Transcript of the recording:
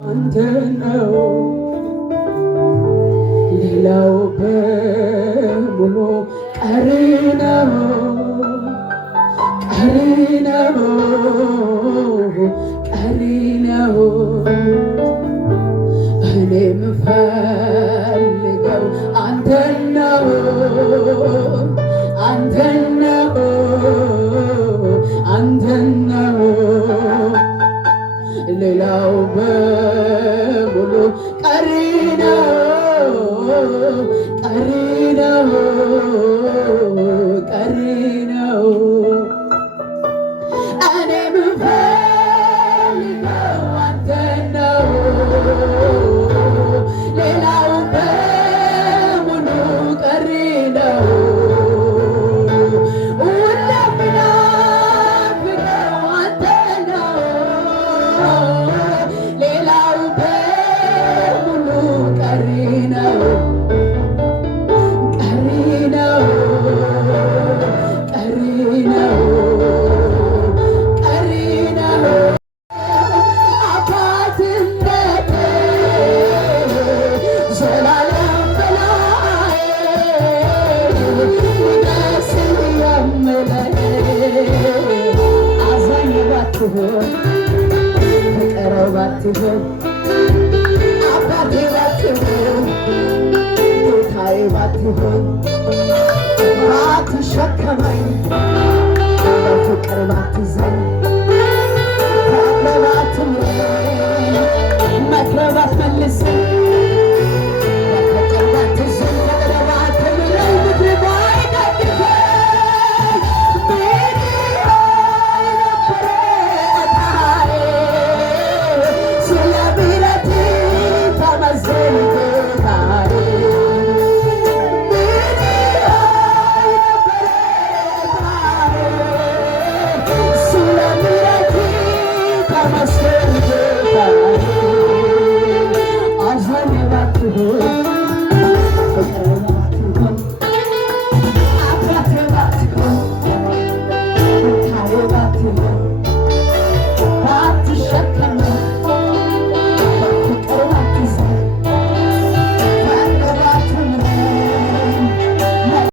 አንተ ነው ሌላው በሙሉ ቀሪ ነው ቀሪ ነው ቀሪ ነው። እኔ የምፈልገው አንተን ነው አንተን ነው አንተን ነው ሌላው በሙሉ ቀሪ ነው ቀሪ ነው ቀሪ ነው። እኔ የምፈልገው አንተን ነው ሌላው በሙሉ ቀሪ ነው። ፍቅረው ባትሆን አባቴ ባትሆን ጌታዬ ባትሆን ባትሸከመኝ በፍቅር ባትዘኝ ተክለህ ባትምረኝ መክረህ ባትመልሰኝ በፍቅር ባትዘኝ ተክለህ ባትምረኝ ምክር ባይደግፈኝ Oh